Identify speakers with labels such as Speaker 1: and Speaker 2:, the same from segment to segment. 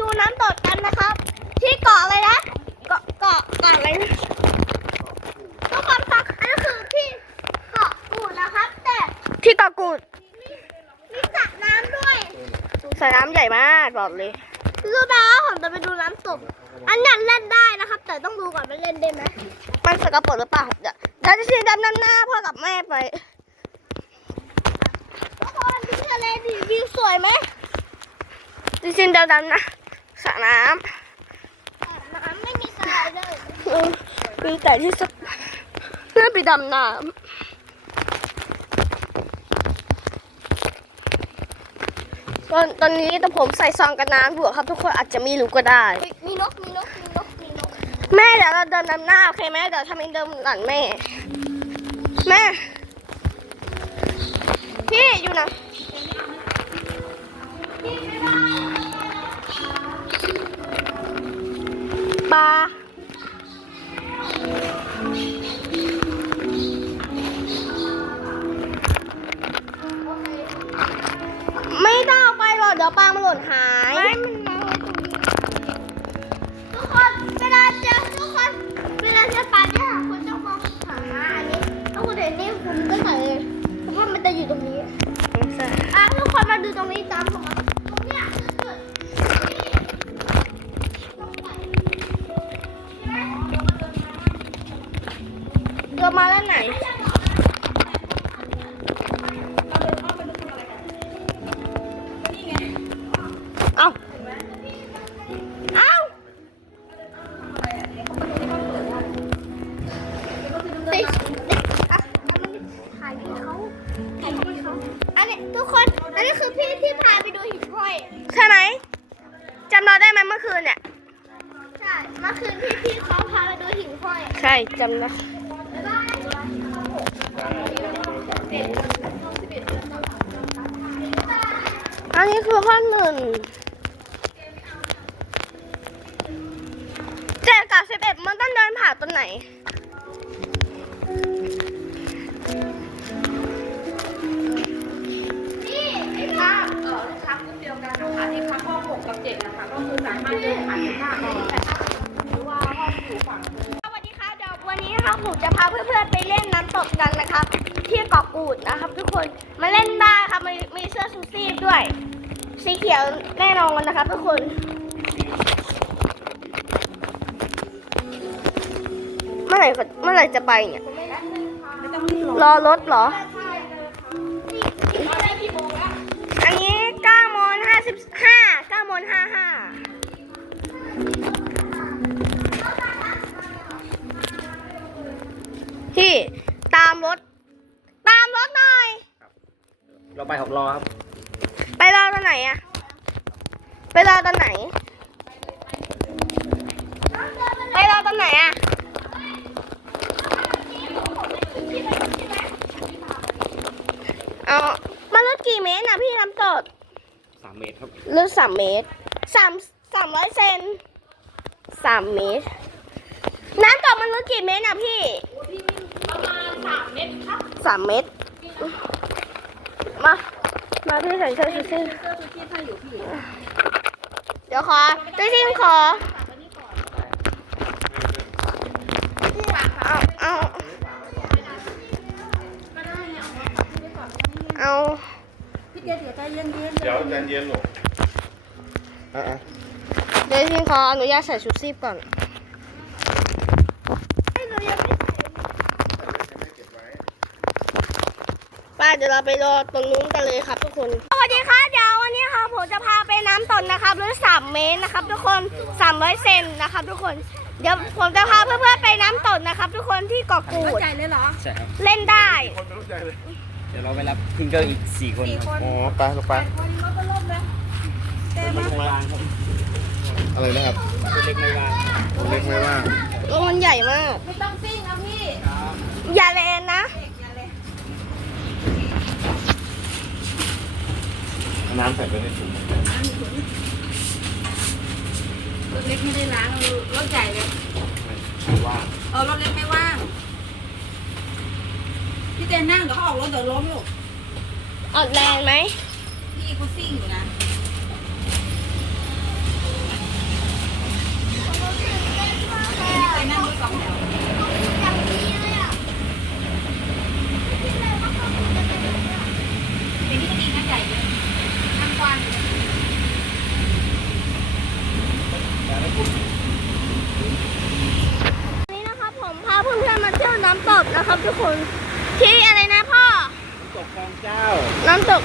Speaker 1: ดูน้ำตกกันนะครับ ที่เกาะอะไรนะเกาะเกาะเกาะอะไรนะทุกคนครับอันนี้คือที่เกาะกูดนะครับ แต่
Speaker 2: ที่เกาะกูด
Speaker 1: มีสระน้ำด้วย
Speaker 2: สระน้ำใหญ่มากบอกเลย
Speaker 1: รู้ไหมว่าผมจะไปดูน้ำตกอันนี้เล่นได้นะครับ แต่ต้องดูก่อนว่าเล่นได้ไหม
Speaker 2: มันสกปรกหรือเปล่าเดี๋ยวเดี๋ยวจะชิมดำน้ำหน้าพ่อกับแม่ไป
Speaker 1: ทุกคนดูทะเลดิวิวสวยไหม
Speaker 2: จะชิมดำน้ำนะส ระน้
Speaker 1: น้ำไม่มีสไลเดอร์ำ
Speaker 2: เออมีแต่ที่สเพื่อไปดำน้ำตอนตอนนี้แต่ผมใส่ซองกันน้ำอยู่ครับ ทุกคนอาจจะไม่รู้ก็ได้
Speaker 1: เฮ้ยมีนกมีนกมีนกมีนก
Speaker 2: แม่เดี๋ยวเราเดินนำหน้าโอเคไหมเดี๋ยวทำเองเดินหลังแม่ แม่ พี่อยู่ไหน ปลาไม่ต้องเอาไปหรอกเดี๋ยวปลามันหล่นหาย
Speaker 1: ไม่มันมาไว้ตรงนี้ทุกคนเวลาเจอทุกคนเวลาเจอปลาเนี่ยคุณต้องมองหาอันนี้ถ้าคุณเห็นนี่คุณก็ใส่เลยเพราะว่ามันจะอยู่ตรงนี้อะทุกคนมาดูตรงนี้ตามผมมา มา
Speaker 2: ด้านไหน
Speaker 1: ต้อง
Speaker 2: เดินผ่านตรงไหน
Speaker 1: นี่ไอ้ภาพ
Speaker 3: เออลูกค้ากลุ่มเดียวกันนะคะที่พักห้องหกกับเจ็ดนะคะก็คือสามารถเดินผ่านได้มากเลยหรือว่าห้องอยู่ฝั่ง
Speaker 2: สวัสดีครับเดี๋ยววันนี้นะครับผมจะพาเพื่อนๆไปเล่นน้ำตกกันนะครับ ที่เกาะกูดนะครับ ทุกคนมาเล่นได้ครับมีมีเสื้อซูซี่ด้วย สีเขียวแน่นอนนะครับ ทุกคน มื่อไหร่เขาเมื่อไหร่จะไปเนี่ย รอรถเหรอ อันนี้9โมง55 9โมง55พี่ตามรถ ตามรถหน่อย
Speaker 4: เราไปหกล้อครับ
Speaker 2: ไปรอตอนไหนอะไปรอตอนไหน ไปรอตอนไหนอะ เอามันลึกกี่เมตรนะพี่น้ำตก
Speaker 4: สามเมตรครับ
Speaker 2: ลึกสามเมตรสามสามร้อยเซนสามเมตร น้ำตกมันลึกกี่เมตรนะพี่
Speaker 3: ประมาณสามเมตรครับ
Speaker 2: สามเมตร มา มาพี่ใส่เสื้อชูชีพ
Speaker 3: เสื้อชูชีพให้อยู่พี่
Speaker 2: เดี๋ยวขอจริงๆขอเอาเอา เอา
Speaker 3: พี่เจเดี๋ยวใจเย็นๆ
Speaker 5: เดี๋ยวใจเย็นหนูอะ
Speaker 2: เดี๋ยวจริงๆขออนุญาตใส่ชูชีพก่อนป้าเดี๋ยวเราไปรอตรงนู้นกันเลยครับทุกคน สวัสดีครับเดี๋ยววันนี้ครับผมจะพาไปน้ำตกนะครับลึกสามเมตรนะครับทุกคนสามร้อยเซนนะครับทุกคน เดี๋ยวผมจะพาเพื่อนๆไปน้ำตกนะครับ ทุกคนที่เกาะกู
Speaker 3: เข้า
Speaker 2: ด
Speaker 3: ใจเลยเหรอ
Speaker 4: ใช่ครับ
Speaker 2: เล่นได้
Speaker 4: เดี๋ยวเราไปรับทิงเกอร์อีกสี่คนครับ
Speaker 5: อ๋อไปลงไป
Speaker 3: คนรถก็ล่มเลยเต็ม
Speaker 4: ไม่ว่างครับ
Speaker 5: อะไรนะครับ
Speaker 4: ตัวเล็กไม่ว่าง
Speaker 5: ตัวเล็กไม่ว่าง
Speaker 2: รถมันใหญ่มาก
Speaker 3: ไม่ต้องซิ่งนะพี่
Speaker 2: อย่าแลนนะ
Speaker 5: น้ำใส่ไปในถุง
Speaker 3: รถเล็กไม่ได้ล้างรถใหญ่เลย
Speaker 5: ว่าง
Speaker 3: เออรถเล็กไม่ว่าง พี่เจนนั่งเดี๋ยวเขาออกรถเดี๋ยวล้มลูก
Speaker 2: ออกแรงไหม
Speaker 3: พี่กูซิ่งอยู่นะ
Speaker 2: พี่เจนนั่งรถสอ
Speaker 5: ง
Speaker 2: แถว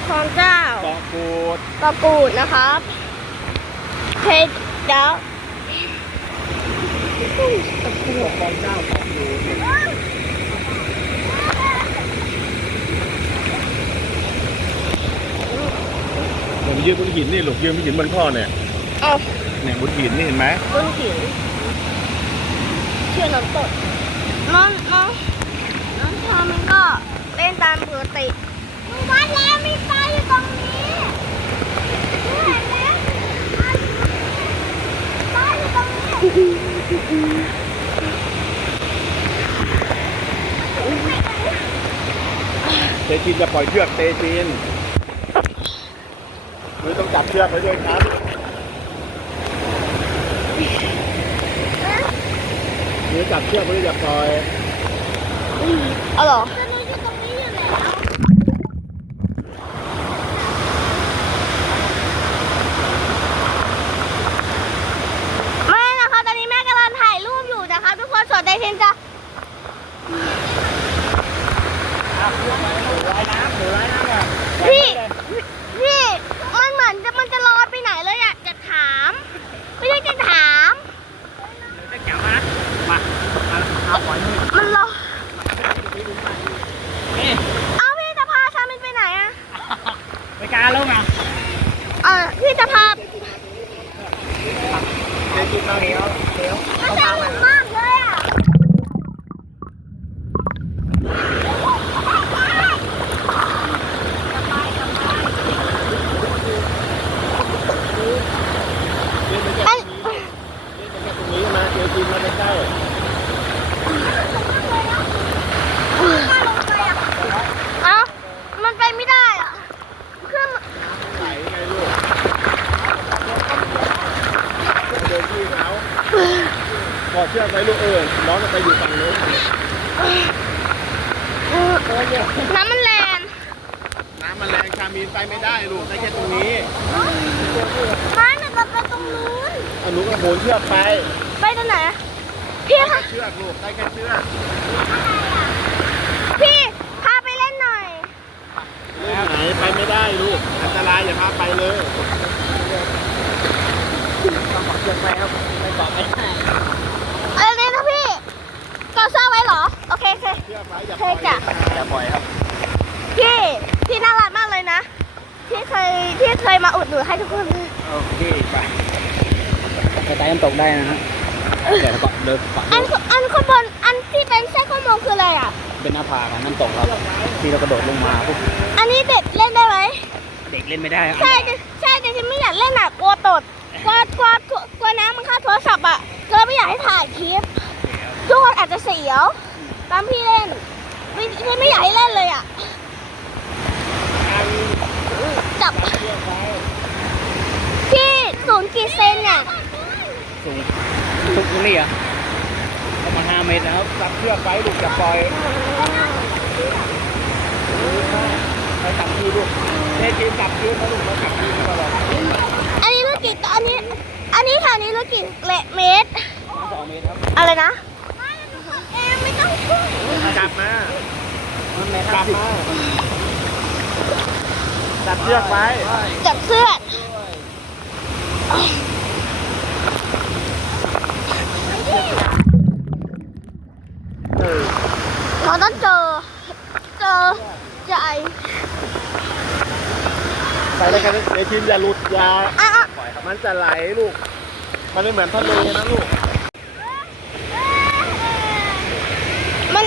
Speaker 2: คลองเจ้า
Speaker 5: เกาะกูด
Speaker 2: กระกูดนะครับเพจเดี๋ยว
Speaker 5: ตกคลองเจ้าเกาะกูดผมยืนบนหินนี่ลูกยืนบนหินบนพ่อเนี่ย
Speaker 2: เอา
Speaker 5: เนี่ยบนหินนี่เห็นไหม
Speaker 2: บนหินชื่อน้ำตกน้องน้องน้องทอมันก็เล่นตามปกติ
Speaker 1: วัดแล้วมีปลาอยู่ตรงนี้เห็นไหมปลาอยู่ตรงนี้
Speaker 5: เตจินจะปล่อยเชือกเตจินหรือต้องจับเชือกไว้ด้วยครับหรือจับเชือกไว้ด้วยอย่าปล่อย
Speaker 2: เอเหรอ
Speaker 1: ตัวนี้อยู่ตรงนี้อยู่แล้ว
Speaker 2: ไม่นะคะตอนนี้แม่กำลังถ่ายรูปอยู่นะคะทุกคนสนใจเทนจะพี่พี่มันเหมือนจะมันจะลอยไปไหนเลยอะจะถาม ไม่ใช่จะถาม
Speaker 4: จะจับมามาเอาปล่อยมือ
Speaker 2: มันลอย
Speaker 4: นี่
Speaker 2: เอาพี่จะพาชามินไปไหนอะ
Speaker 4: ไม่กล้าแล้วไง
Speaker 2: เออพี่จะพา
Speaker 5: เตจินมาเดี๋ยวเดี๋ยว
Speaker 1: มันสนุกมากเลยอะ
Speaker 2: อัน
Speaker 5: ตรงนี้มาเตจินมาใกล้
Speaker 2: เอ้ามันไปไม่ได้อะเครื่อง
Speaker 5: ๆไหลไงลูกเดินที่เขาขอดเชือกไว้ลูกเออน้องจะไปอยู่ฝั่งนู้น
Speaker 2: น้ำมันแรง
Speaker 5: น้ำมันแรงชามีนไปไม่ได้ลูกได้แค่ตรงนี้
Speaker 1: ไม่มันจะไปตรงนู้น
Speaker 5: เอาหนูกระโผนเชือก ไป
Speaker 2: ไปตรงไหนอะพี่คะ
Speaker 5: เชือกลูกได้แค่เชือก
Speaker 2: พี่พาไปเล่นหน่อย
Speaker 5: เล่นไหนไปไม่ได้ลูกอันตรายอย่าพาไปเลย
Speaker 4: ต้องบอกเชือกไปครับไม่บอกไม่ได้
Speaker 2: อะไรนะพี่ก่อสร้างไว้เหรอโอเคโอเค
Speaker 5: เชือกไว้อย่า
Speaker 2: เคยจ้ะ
Speaker 4: อย่าปล่อยครับ
Speaker 2: พี่พี่น่ารักมากเลยนะที่เคยที่เคยมาอุดหนุนให้ทุกคนเลย
Speaker 4: โอเคไป ไปไต่น้ำตกได้นะฮะเดี๋ยวก็เดินฝัง
Speaker 2: อันอันข้างบนอันที่เป็นเส้นข้างบนคืออะไรอะ
Speaker 4: เป็นหน้าผาของน้ำตกครับที่เรากระโดดลงมาปุ๊บ
Speaker 2: อันนี้เด็กเล่นได้ไหม
Speaker 4: เด็กเล่นไม่ได้ครับ
Speaker 2: ใช่แต่ใช่แต่ฉันไม่อยากเล่นอะกลัวตดกลัวกลัวกลัวกลัวน้ำมันเข้าโทรศัพท์อะก็เลยไม่อยากให้ถ่ายคลิปทุกคนอาจจะเสียวตามพี่เล่นไม่ไม่ไม่อยากให้เล่นเลยอะจับพี่ศูนย์กี่เซนเนี่ย
Speaker 4: สูงทุกนี่อะประมาณห้าเมตรนะครับ
Speaker 5: จับเชือกไว้ลูกอย่าปล่อยไปจับยืนลูกเตจินจับยืนนะลูกเราจับยืนตลอด
Speaker 2: อันนี้รู้กี่ตัวอันนี้ อันนี้ค่ะอันนี้รู้กี่เลเมตร
Speaker 4: สองเมตรครับ
Speaker 2: อะไรนะ
Speaker 1: เองไม่ต้องพูด
Speaker 5: จับมา
Speaker 4: มันเมตร
Speaker 5: จับมาจับเชือกไว้
Speaker 2: จับเสื้อ
Speaker 5: เออ
Speaker 2: เราต้องเจอ เจอใจ
Speaker 5: ไปเลยครับเตจินอย่าหลุดอย่า
Speaker 2: อะอะ
Speaker 5: มันจะไหลลูก มันไม่เหมือนทะเลนะลูก
Speaker 2: มัน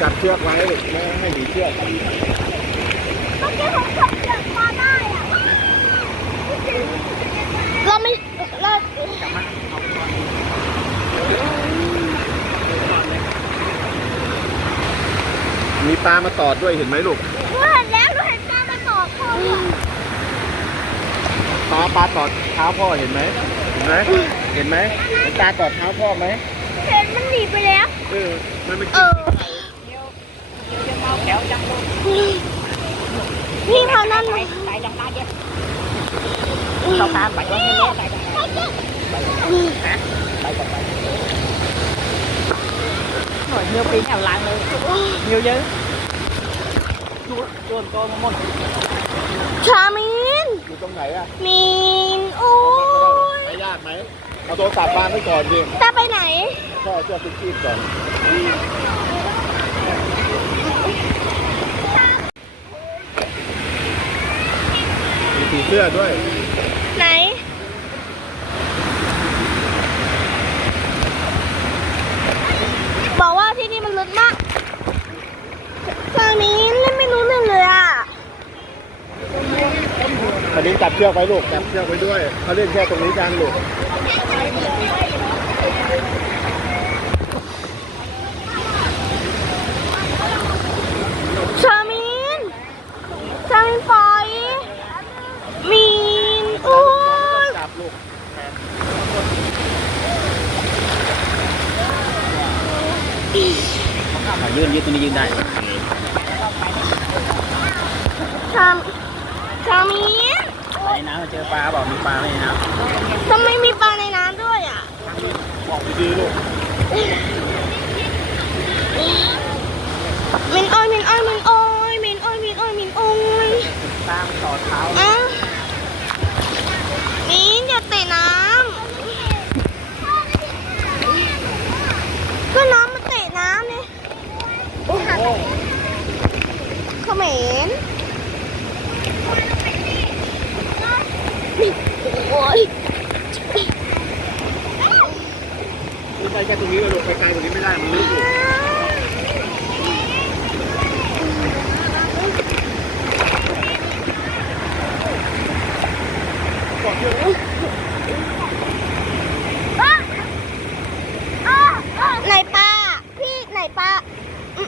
Speaker 5: จับเชือกไว้ลูกไม่ให้หนีเชือก
Speaker 1: เมื่อกี้ผมกดเสือกมาได้อะ
Speaker 2: เราไม่ เรา
Speaker 5: มีปลามาตอดด้วยเห็นไหมลูก
Speaker 1: หนูเห็นแล้วหนูเห็นปลามาตอกพ่ออะ
Speaker 5: ปลาปลาตอดเท้าพ่อเห็นไหมเห็นไหมเห็นไหมเห็นปลาตอดเท้าพ่อไหม
Speaker 1: เเห็นมันหนีไปแล้ว
Speaker 5: เออมันไม่
Speaker 2: เออพี่เขานั่น
Speaker 3: ไปดังนั้นเดียวเราตามไปว่าไม่เล่นไปดังนั้นหน่อยเมียวปีนแถวล้างเลยเมี ยวเยอะ
Speaker 4: โดนก็มาหมด
Speaker 2: ชามิน
Speaker 5: อยู่ตรงไหนอะ
Speaker 2: มินโอ้ย
Speaker 5: ไม่ยากไหมเอาโทรศัพท์วางไว้ก่อนดิ
Speaker 2: ตาไปไหน
Speaker 5: พ่อเสื้อฟิชชีพก่อนมีสีเสื้อด้วย
Speaker 2: ไหน บอกว่าที่นี่มันลึกมากชามินเล่นไม่รู้เรื่องเลยอะ
Speaker 5: อันนี้จับเชือกไว้ลูกจับเชือกไว้ด้วยเขาเล่นแค่ตรงนี้กันลูก
Speaker 2: ชามินชามินปล่อยมินโอ้ย
Speaker 5: จับลูก
Speaker 4: มายืนยืนตรงนี้ยืนได้
Speaker 2: ชามชามิน
Speaker 4: ไปในน้ำมาเจอปลาบอกมีปลาไหมในน้ำ
Speaker 2: ทำไมมีปลาในน้ำด้วยอะ
Speaker 5: บอกดีๆลูก
Speaker 2: มินอ้อยมินอ้อยมินอ้อยมินอ้อยมินอ้อยมินอ้อย
Speaker 4: ตามต่อเท้า
Speaker 2: อะมินอย่าเตะน้ำก็น้ำมาเตะน้ำเนี่ยเขมรโอ้ ย
Speaker 5: ไม่ใช่แค่ตรงนี้ลูกไปไกลกว่านี้ไม่ได้ มันลึกอยู่
Speaker 2: ไหนปลาพี่ไหนปลา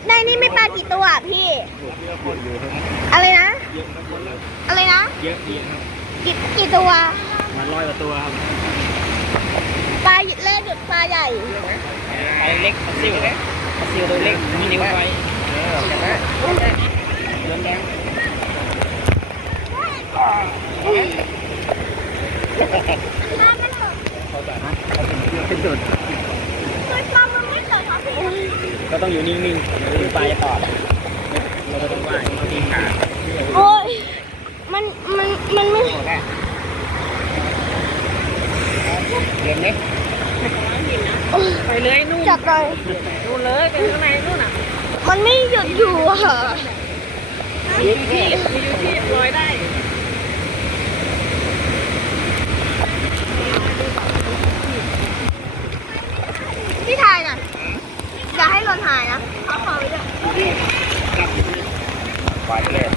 Speaker 2: ในนี่ไม่ปลากี่ตัวอะพี่
Speaker 5: ลูกที่เราปวดอยู่ครับ
Speaker 2: อะไรนะ
Speaker 5: เยอะทั้งหมดเลย
Speaker 2: อะไรนะ
Speaker 4: เยอะเยอะครับ
Speaker 2: กี่กี่ตัว
Speaker 4: มา ร้อยกว่าตัวครับ
Speaker 2: ปลาเล็กหรือปลาใหญ่
Speaker 4: ปลาเล็กปลาซิวปลาซิวตัวเล็กมีนิ้วไฟเออใช่ไหมเริ่มแดง
Speaker 5: เขาแบบ
Speaker 4: ฮะเขาถึงเยอะที่สุด
Speaker 2: ปลามันไม่เกิดครับพี่
Speaker 4: ก็ต้องอยู่นิ่งๆเดี๋ยวปลาจะตอบเราก็ต้องว่ายตีขา
Speaker 2: โอ้ยมัน มัน มันไม่
Speaker 4: หมดแล้ว เรียนไหม
Speaker 3: ไปเลยนู่น
Speaker 2: จับเลย
Speaker 3: นู่นเลยไปข้างในนู่นอะ
Speaker 2: มันไม่หยุดอยู่อะ
Speaker 3: มีที่มีอยู่ที่ลอยได้
Speaker 2: พี่ถ่ายน่ะอย่าให้หล่นหายนะเอาขอไว้ด้วย
Speaker 5: ไปเลย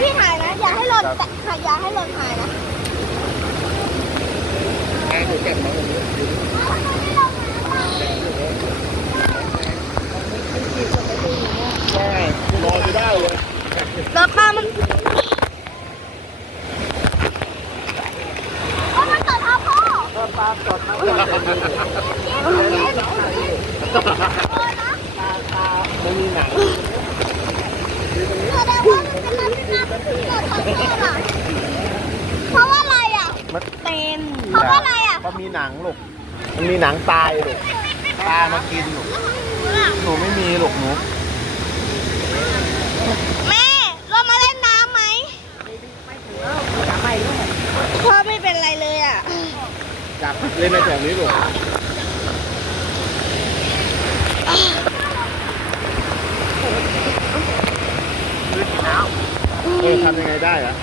Speaker 2: พี่ถ่ายนะ อย่าให้หล่นแต่อย่าให้หล่นหายนะ
Speaker 5: แม่หนูเก็บมาตรงนี้ใช่รอจะได้เลย
Speaker 2: แล้วปลามันโอ้มันเกิดทับพ่อ
Speaker 5: ปลาสดนะมันมีหนัง
Speaker 2: แสดงว่ามันเป็นน้ำน้ำเกิดทับพ่อน่ะเพราะว่าอะไรอะ
Speaker 5: มัน
Speaker 2: เต็ม เพราะว่าอะไรอะ
Speaker 5: เพราะมีหนังลูกมันมีหนังตายลูกปลามากินลูกหนูไม่มีลูกหนู
Speaker 2: แม่เรามาเล่นน้ำไหมพ่อไม่เป็นไรเลยอะ
Speaker 5: จับเล่นในแถวนี้ลูกเออทำยังไงได้อะ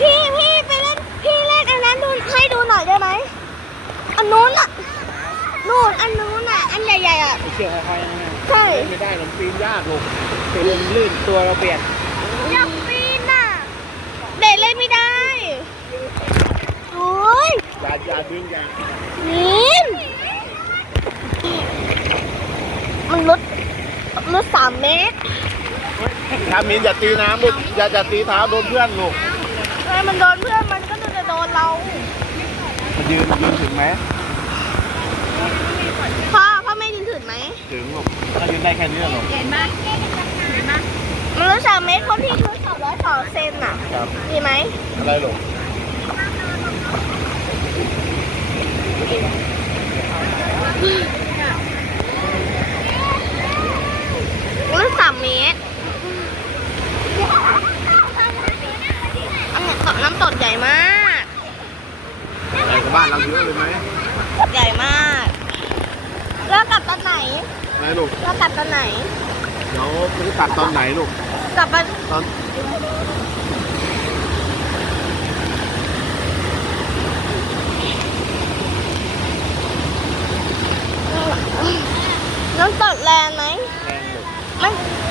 Speaker 2: พี่พี่ไปเล่นพี่เล่นอันนั้นดูให้ดูหน่อยได้ไหมอันนู้นอะนู่นอันนู้นอะ อันใหญ่ๆอะ
Speaker 4: เชือกค่อยๆนะ
Speaker 2: ใช่
Speaker 5: ไม่ได้หนมปีนยากลูก
Speaker 4: เปลี่ยนลื่นตัวเราเปลี่ยน
Speaker 2: อยากปีนอะเด็กเล่นไม่ได้โอ้ย
Speaker 5: อย่าอย่าดึงอย่า
Speaker 2: นินมันลดลดสามเมตร
Speaker 5: ชามินอย่า ตีน้ำลูกอย่าอย่าตีเท้าโดนเพื่อนลูก
Speaker 2: ถ้ามันโดนเพื่อนมันก็จะโดนเรา
Speaker 5: มันยืนยืนถึงไหม
Speaker 2: พ่อพ่อไม่ยืนถึงไหม
Speaker 5: ถึงลูกถ้ายืนได้แค่นี้หรอก
Speaker 3: เห็นไหมเห็นไหม
Speaker 2: มันรู้สามเมตรคนที่รู้สามร้อยสองเซนอะ
Speaker 5: ครับ
Speaker 2: ดีไหม
Speaker 5: อะไรลูก
Speaker 2: รู้สามเมตรอันนี้ตกน้ำตกใหญ่มาก
Speaker 5: ใหญ่กว่าบ้านเราเยอะเลยไหม
Speaker 2: ใหญ่มากแล้วกลับตอนไหน
Speaker 5: อะไรลูก
Speaker 2: แล้วกลับตอนไหน
Speaker 5: เดี๋ยวจะตัดตอนไหนลูก
Speaker 2: กลับมา
Speaker 5: ตอน
Speaker 2: น้ำตกแรงไหม
Speaker 5: แรงลูก
Speaker 2: มันอันนี้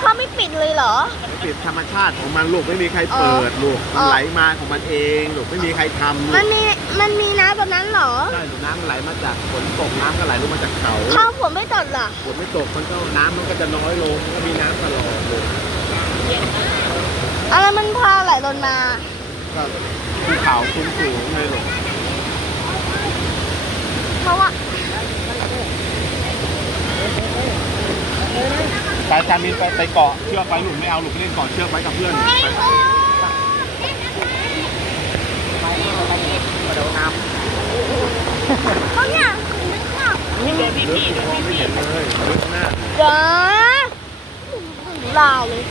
Speaker 2: เขาไม่ปิดเลยเหรอ
Speaker 5: ไม่ปิดธรรมชาติของมันลูกไม่มีใครเปิดลูก
Speaker 2: อ๋
Speaker 5: มัน
Speaker 2: อ
Speaker 5: ไหลมาของมันเองลูกไม่มีใครทำลู
Speaker 2: มัน
Speaker 5: ก
Speaker 2: มีมันมีน้ำตรงนั้นเหรอ
Speaker 5: ใช่ลูกน้ำมันไหลมาจากฝนตกน้ำก็ไหลลงมาจากเขา
Speaker 2: ถ้าผมไม่ตดล่ะ
Speaker 5: ฝนไม่ตกมันก็น้ำมันก็จะน้อยลงมันก็มีน้ำตลอดลูก
Speaker 2: อะไรมันพาไหลลงมา
Speaker 5: ก็ภูเขาสูงสูงๆเลยลูก
Speaker 2: เพราะว่า
Speaker 5: สายจามินไปไปเกาะเชือกไว้ลูกไม่เอาลูกเล่นเกาะเชือกไว้กับเพื่อนไปไปมาเดี๋ยวน้ำ
Speaker 2: เขาเนี่ย
Speaker 5: นี่เดินพี่พี่มองไม่เห็นเลยลึกหน้า
Speaker 2: เด้อลาวเลย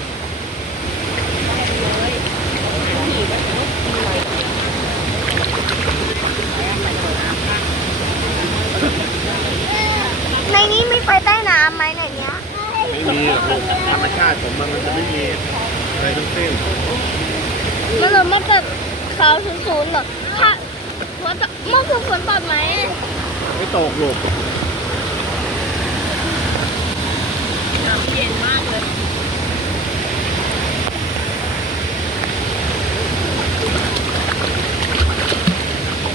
Speaker 2: ในนี้มีไฟใต้น้ำไหมในเนี้ย
Speaker 5: ไม่มีหรอกลูกธรรมชาติของมันมันจะไม่มีอะไรทั้งสิ้น
Speaker 2: มันเลยมาเกิดขาวศูนย์ๆเหรอถ้าฝนตกเมื่อคืนฝนตกไหม
Speaker 5: ไม่ตกลูก
Speaker 3: น้ำเย็นมากเลย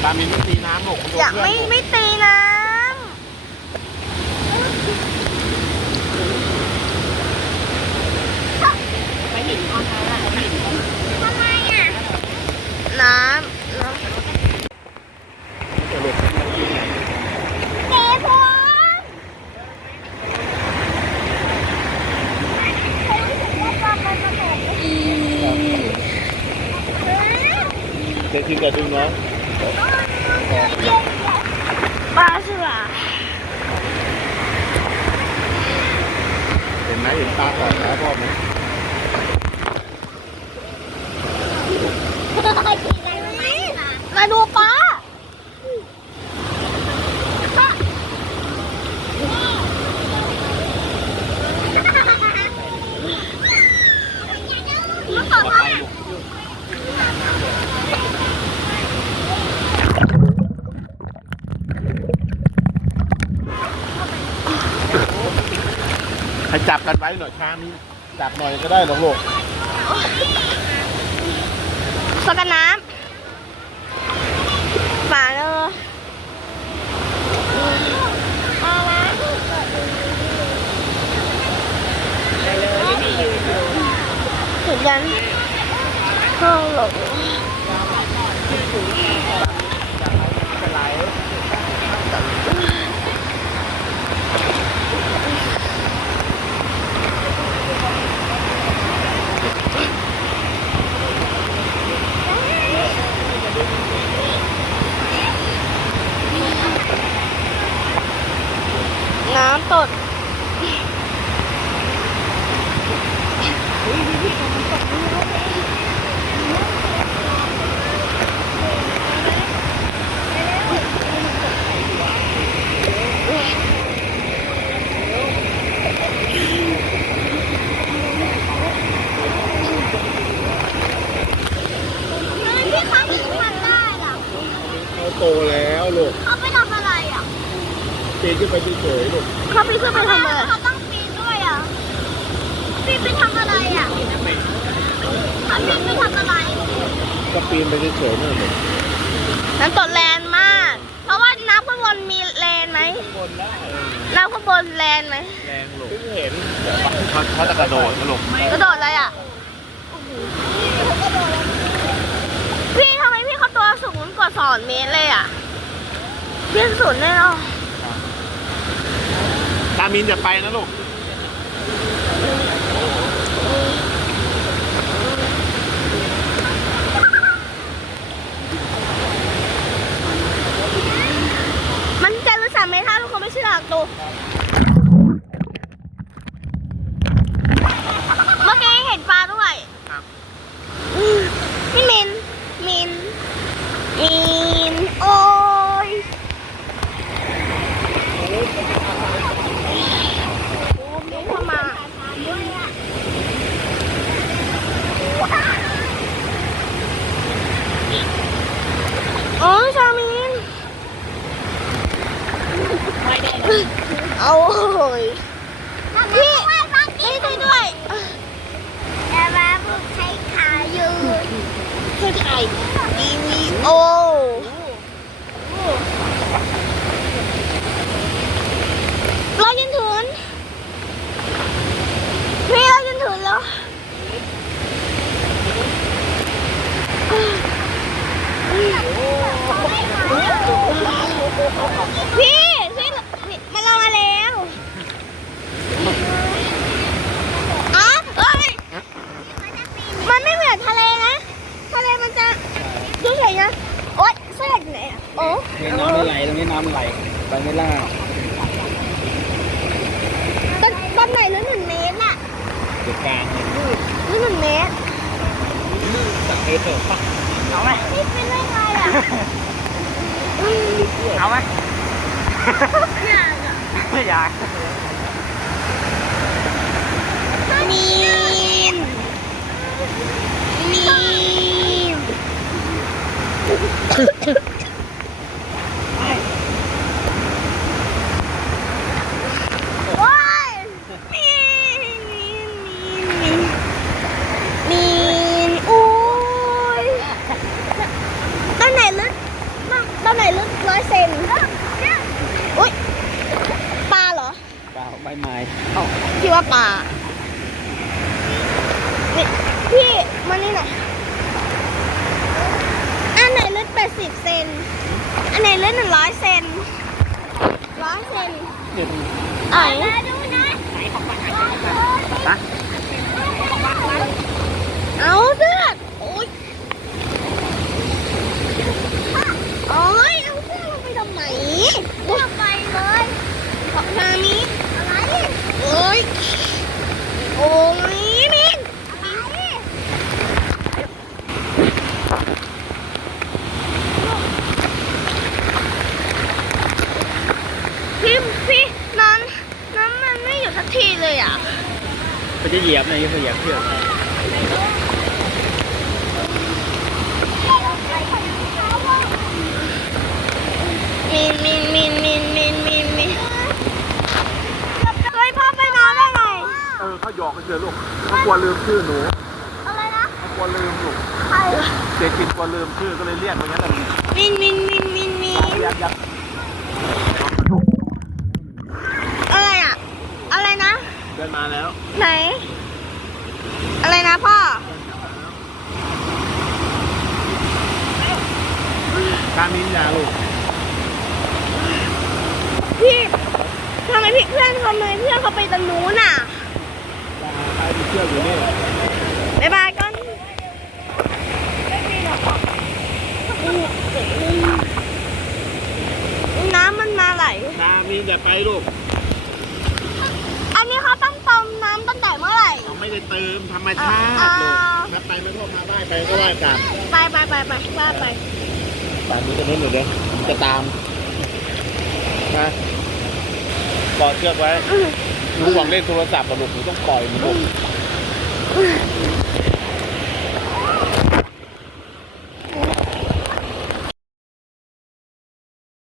Speaker 5: ตามินไม่ตีน้ำลูกมันโดน
Speaker 2: อยาก
Speaker 5: เพื่อน
Speaker 2: ไม่
Speaker 5: ลูก
Speaker 2: ไม่ตีน้ำทำไมอะ น้ำน้ำ
Speaker 5: จะหลุด
Speaker 2: เจ๊พวง
Speaker 5: เด็กทีมกับดึงน้อง
Speaker 2: ปลาสวา
Speaker 5: เห็นไหมเห็นตาต่อขาพ่อไหม
Speaker 2: มาดูปลาต่อไป
Speaker 5: ให้จับกันไว้หน่อยชามีจับหน่อยก็ได้หรอกลูก
Speaker 2: สกันน้ำป่าเลยถึงยันห้องหลง น้ำตดที่เขาถึงมันได้ล่ะ
Speaker 5: เขาโตแล้วลูก
Speaker 2: เขาไปทำอะไรอะ
Speaker 5: ปีนขึ้นไปเฉยๆลูก
Speaker 2: เขาไปขึ้นไปทำอะไรเขาต้องปีนด้วยอะปีนไปทำอะไรอะเขาปีนไปทำอะไร
Speaker 5: ก็ปีนไปเฉยๆนั่นแหละ
Speaker 2: น้ำตกแรงมาก เพราะว่าน้ำข้างบนมีแรงไหมน้ำข้างบบนแลนด์ไหม
Speaker 5: แรงลูกเห็นเขาเขาจะกระโดดนะลูก
Speaker 2: กระโดดอะไรอะพี่ทำไมพี่เขาตัวสูงกว่าสอนเมตรเลยอะพี่สูงแน่นอน
Speaker 5: ตามินจะไปนะลูก
Speaker 2: มันจะรู้สามเมตรถ้าทุกคนไม่เชื่อดูเมื่อกี้เห็นปลาด้วย
Speaker 5: ครับ
Speaker 2: อืมนี่มินมิน มิน โอ้ยโอ้มินเข้ามาโอ้ยชามิน เอาโอ้ยพี่พี่ช่วยด้วย
Speaker 1: แต่ว่าพวกใช้ขาอยู่
Speaker 2: ช่วยถ่ายรีวิโอเรายืนถืนพี่เรายืนถืนแล้ว พี่พี่พี่มันเรามาแล้วอ๋อเอ้ย มันไม่เหมือนทะเลนะ ทะเลมันจะดูเฉยนะ โอ๊ยเสื้ออยู่ไหนอะ โอ้
Speaker 4: นี่น้ำมันไหลตรงนี้น้ำไหลไปไม่ล่า
Speaker 2: ต้นต้นไหนลึกหนึ่งเมตรน่ะ
Speaker 4: จุดกลางเลย
Speaker 2: ลึกหนึ่งเมตร
Speaker 4: สักเอเถอร์ปะเอาไหม
Speaker 2: นี่เป็นได้ไงอะ
Speaker 4: เอาไหมไม่อยาก
Speaker 2: มีนมีนโอ๊ยมีนมีนมีนมีนอุ้ยต้นไหนลึกต้นไหนลึกร้อยเซนอุ้ยปลาเหรอ
Speaker 4: เปล่าใบไม้
Speaker 2: พี่ว่าปลานี่พี่มานี่หน่อย อันไหนลึกแปดสิบเซน อันไหนลึกหนึ่งร้อยเซนร้อยเซน
Speaker 4: เนี่ย
Speaker 2: ไอ้
Speaker 1: ดูนะ
Speaker 4: ฮะ
Speaker 2: เอาเสื้อโอ๊ยโอ๊ยเอาเสื้อลงไปทำไม
Speaker 1: เลือกไปเลย
Speaker 2: ขอมามี
Speaker 1: อะไร
Speaker 2: โอ๊ย โอ๊ยมิน
Speaker 1: อะไร
Speaker 2: พี่พี่น้ำน้ำมันไม่อยู่สักทีเลยอะ
Speaker 4: มัน จะเหยียบนะยังเหยียบเชือก
Speaker 2: มินมินมินมินมินมินมินเฮ้ยพ่อไปนอนได้ไง
Speaker 5: เออเขาหยอกกันเฉยลูกเขากลัวลืมชื่อหนู
Speaker 1: อะไรนะ
Speaker 5: เขากลัวลืมลูก
Speaker 1: ใคร
Speaker 5: เด็กกินกลัวลืมชื่อก็เลยเรียกไปงั้นแหละ
Speaker 2: มินมินมินมินมิน
Speaker 5: ยัดยัด
Speaker 2: อะไรอะ อะไรนะ
Speaker 5: เดินมาแล้ว
Speaker 2: ไหน อะไรนะพ่อ
Speaker 5: การมินยาลูก
Speaker 2: พี่ทำไมพี่เพื่อนทำไมเพื่อนเขาไปตรงนู้นอะ
Speaker 5: ใครมีเชือกอยู่นี่
Speaker 2: บ๊ายบายก่อนน้ำมันมาไหล
Speaker 5: ตามินอย่าไปลูก
Speaker 2: อันนี้เขาต้องเติมน้ำตั้งแต่เมื่อไหร่
Speaker 5: เราไม่ได้เติมธรรมชาติ
Speaker 2: อ่า
Speaker 5: ลูกถ้าไปไม่ต้องมาได้ไปก็ได้กลับ
Speaker 2: ไปไปไปไปว่าไป
Speaker 5: ตามนี้จะนู้นอยู่เด้ผมจะตามนะกอดเชือกไว้หนูหวังเล่นโทรศัพท์กับลูกหนูต้องปล่อยมันลูก